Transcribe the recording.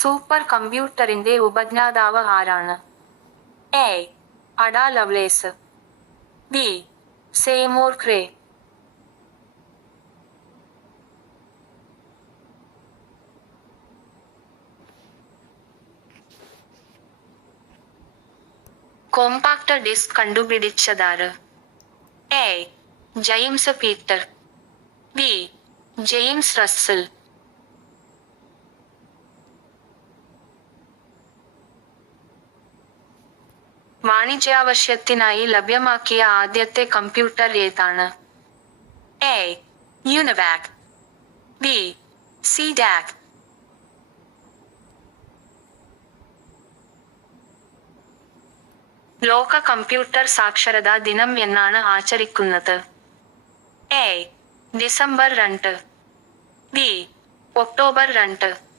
Super കമ്പ്യൂട്ടറിന്റെ ഉപജ്ഞാതാവ് ആരാണ് A. Ada Lovelace. B. Seymour Cray compact disc കണ്ടുപിടിച്ചതാര്? A. James Peter. B. James Russell. വാണിജ്യാവശ്യത്തിനായി ലഭ്യമാക്കിയ ആദ്യത്തെ കമ്പ്യൂട്ടർ ഏതാണ്? A UNIVAC B C DAC ലോക കമ്പ്യൂട്ടർ സാക്ഷരതാ ദിനം എന്നാണ് ആചരിക്കുന്നത്. എ ഡിസംബർ രണ്ട്. ബി ഒക്ടോബർ രണ്ട്.